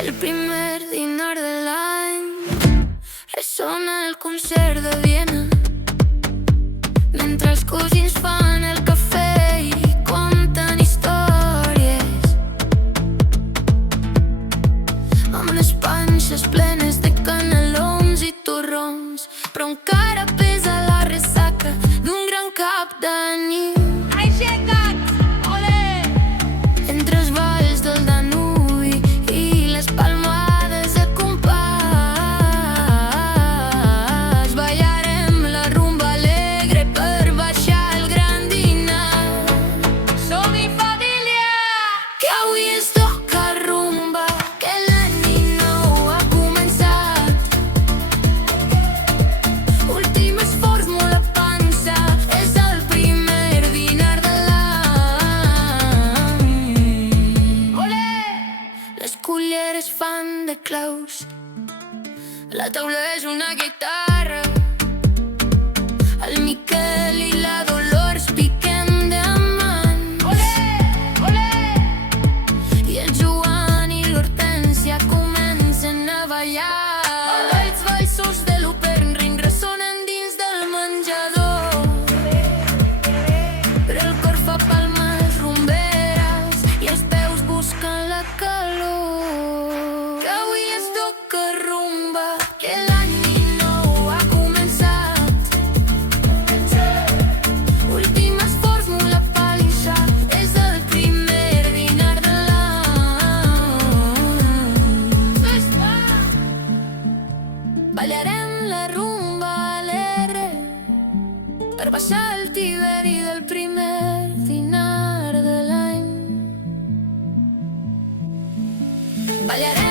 El primer dinar de l'any ressona el concert de Viena, mentre els cosins fan el cafè i conten històries, amb les panxes plenes de canelons i torrons, però encara pesa la ressaca d'un gran cap de nit. Aixeca't! Olé! Entre els valls del Danubi i les palmades de compàs, ballarem la rumba alegre per baixar el gran dinar. Som-hi, família! Que avui ens toca rumba, que l'any nou ha començat. Últim esforç, molt la pansa, és el primer dinar de l'any. Olé! Les culleres fan de claus, la taula és una guitarra, el Miquel i la Dolors piquen diamant, Olé! Olé! i el Joan i l'Hortènsia comencen a ballar. Els balsos de l'Upernring ressonen dins del menjador, però el cor fa palmes rumberes i els peus busquen la calor. Que avui ens toca rumba, que l'any nou ha començat. Últim esforç, molt la panxa, és el primer dinar de l'any. Festa! Ballarem la rumba alegre per passar el tiberi del primer dinar de l'any. Ballarem